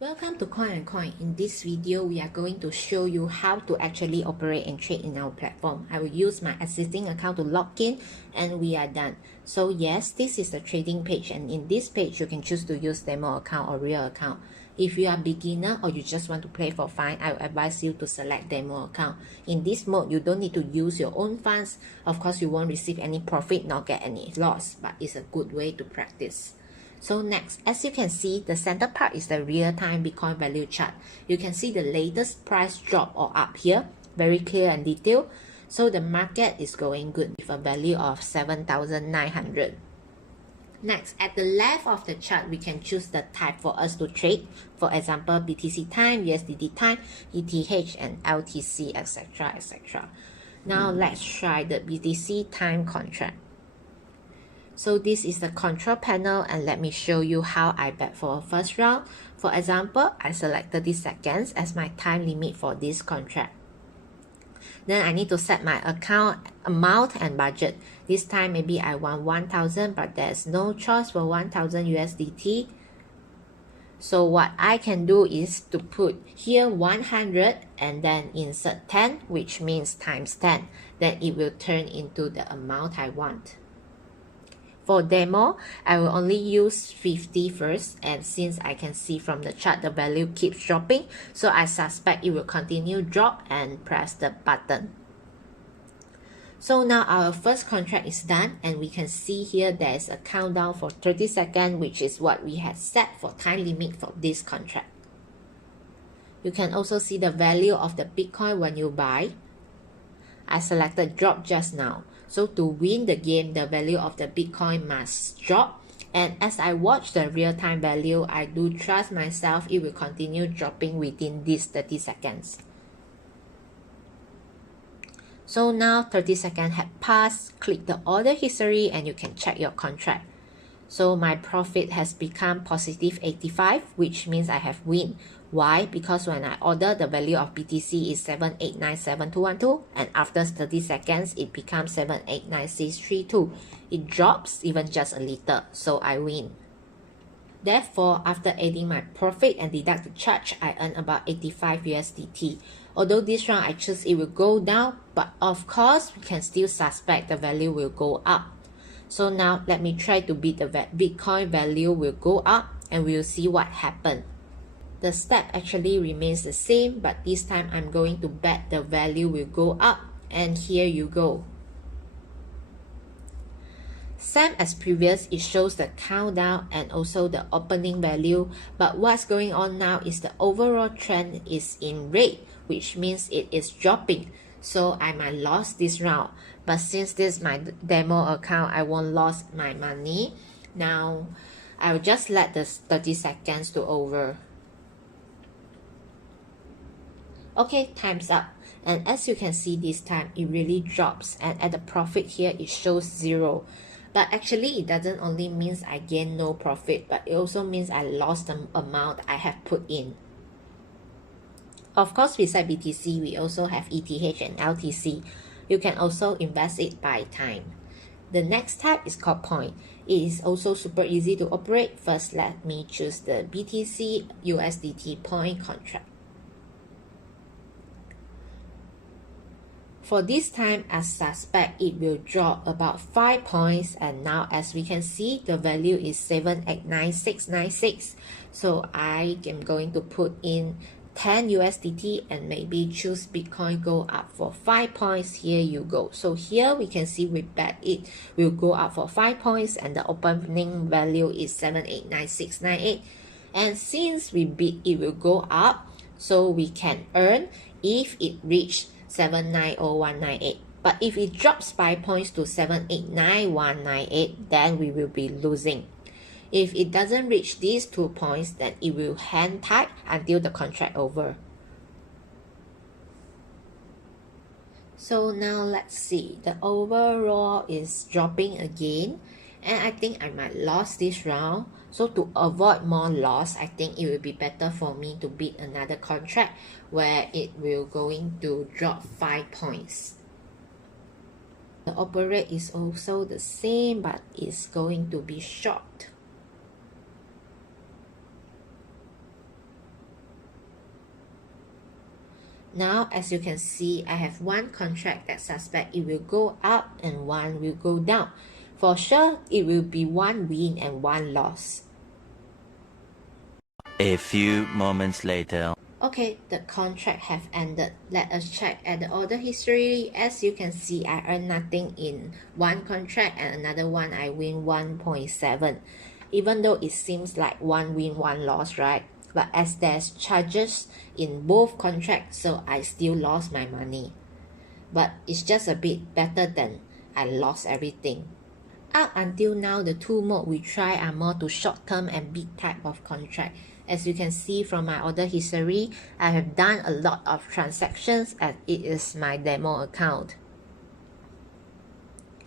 Welcome to Coin and Coin. In this video, we are going to show you how to actually operate and trade in our platform. I will use my existing account to log in and we are done. So yes, this is the trading page, and in this page, you can choose to use demo account or real account. If you are beginner or you just want to play for fun, I will advise you to select demo account. In this mode, you don't need to use your own funds. Of course, you won't receive any profit nor get any loss, but it's a good way to practice. So next, as you can see, the center part is the real-time Bitcoin value chart. You can see the latest price drop or up here, very clear and detailed. So the market is going good with a value of 7,900. Next, at the left of the chart, we can choose the type for us to trade. For example, BTC time, USDT time, ETH and LTC, etc. etc. Now let's try the BTC time contract. So this is the control panel, and let me show you how I bet for a first round. For example, I select 30 seconds as my time limit for this contract. Then I need to set my account amount and budget. This time maybe I want 1,000, but there's no choice for 1,000 USDT. So what I can do is to put here 100 and then insert 10, which means times 10. Then it will turn into the amount I want. For demo, I will only use 50 first, and since I can see from the chart the value keeps dropping, so I suspect it will continue drop and press the button. So now our first contract is done, and we can see here there is a countdown for 30 seconds, which is what we had set for time limit for this contract. You can also see the value of the Bitcoin when you buy. I selected drop just now. So to win the game, the value of the Bitcoin must drop. And as I watch the real-time value, I do trust myself it will continue dropping within these 30 seconds. So now 30 seconds have passed. Click the order history and you can check your contract. So my profit has become positive 85, which means I have win. Why? Because when I order, the value of BTC is 7897212, and after 30 seconds, it becomes 789632. It drops even just a little, so I win. Therefore, after adding my profit and deduct the charge, I earn about 85 USDT. Although this round I choose it will go down, but of course, we can still suspect the value will go up. So now let me try to beat the Bitcoin value will go up, and we'll see what happened. The step actually remains the same, but this time I'm going to bet the value will go up, and here you go. Same as previous, it shows the countdown and also the opening value, but what's going on now is the overall trend is in red, which means it is dropping. So I might lose this round, but since this is my demo account, I won't lose my money. Now I'll just let the 30 seconds to over. Okay, time's up. And as you can see this time, it really drops, and at the profit here, it shows 0. But actually, it doesn't only means I gain no profit, but it also means I lost the amount I have put in. Of course, beside BTC, we also have ETH and LTC. You can also invest it by time. The next type is called point. It is also super easy to operate. First, let me choose the BTC USDT point contract. For this time, I suspect it will drop about 5 points, and now as we can see, the value is 789696. So I am going to put in 10 USDT and maybe choose Bitcoin go up for 5 points. Here you go. So here we can see we bet it will go up for 5 points, and the opening value is 789698. And since we bet it will go up, so we can earn if it reached 790198. But if it drops 5 points to 789198, then we will be losing. If it doesn't reach these 2 points, then it will hang tight until the contract over. So now let's see, the overall is dropping again, and I think I might lose this round. So to avoid more loss, I think it will be better for me to bid another contract where it will going to drop 5 points. The operate is also the same, but it's going to be short. Now, as you can see, I have one contract that suspect it will go up and one will go down. For sure, it will be one win and one loss. A few moments later. Okay, the contract have ended. Let us check at the order history. As you can see, I earned nothing in one contract and another one I win 1.7. Even though it seems like one win, one loss, right? But as there's charges in both contracts, so I still lost my money. But it's just a bit better than I lost everything. Up until now, the two modes we try are more to short-term and big type of contract. As you can see from my order history, I have done a lot of transactions as it is my demo account.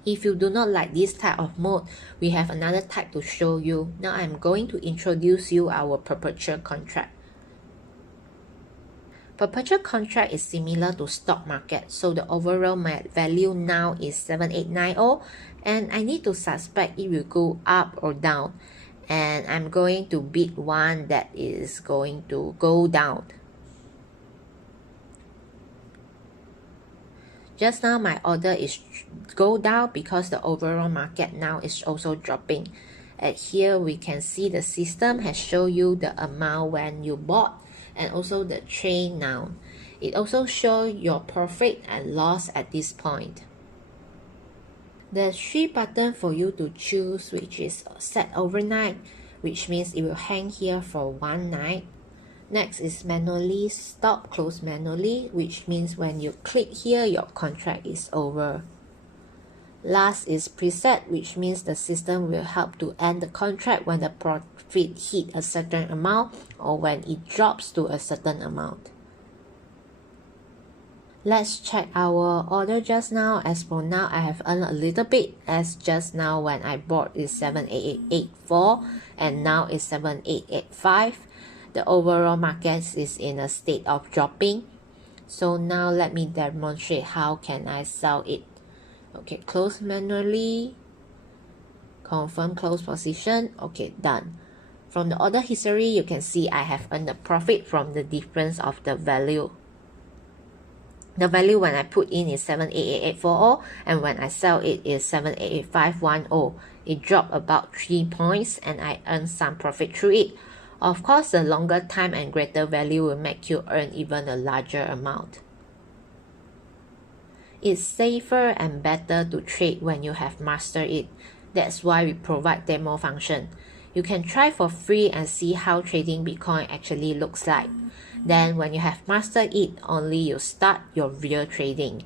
If you do not like this type of mode, we have another type to show you. Now I'm going to introduce you our perpetual contract. Perpetual contract is similar to stock market, so the overall value now is 7890 and I need to suspect it will go up or down, and I'm going to bid one that is going to go down. Just now my order is go down because the overall market now is also dropping. At here we can see the system has shown you the amount when you bought and also the trade now. It also shows your profit and loss at this point. There's 3 buttons for you to choose, which is set overnight, which means it will hang here for one night. Next is manually stop, close manually, which means when you click here, your contract is over. Last is preset, which means the system will help to end the contract when the profit hit a certain amount or when it drops to a certain amount. Let's check our order just now. As for now, I have earned a little bit, as just now when I bought is 78884 and now it's 7885. The overall market is in a state of dropping. So now let me demonstrate how can I sell it. Okay, close manually, confirm close position. Okay, done. From the order history, you can see I have earned a profit from the difference of the value. The value when I put in is 788840 and when I sell it is 788510. It dropped about 3 points and I earned some profit through it. Of course, the longer time and greater value will make you earn even a larger amount. It's safer and better to trade when you have mastered it. That's why we provide demo function. You can try for free and see how trading Bitcoin actually looks like. Then when you have mastered it, only you start your real trading.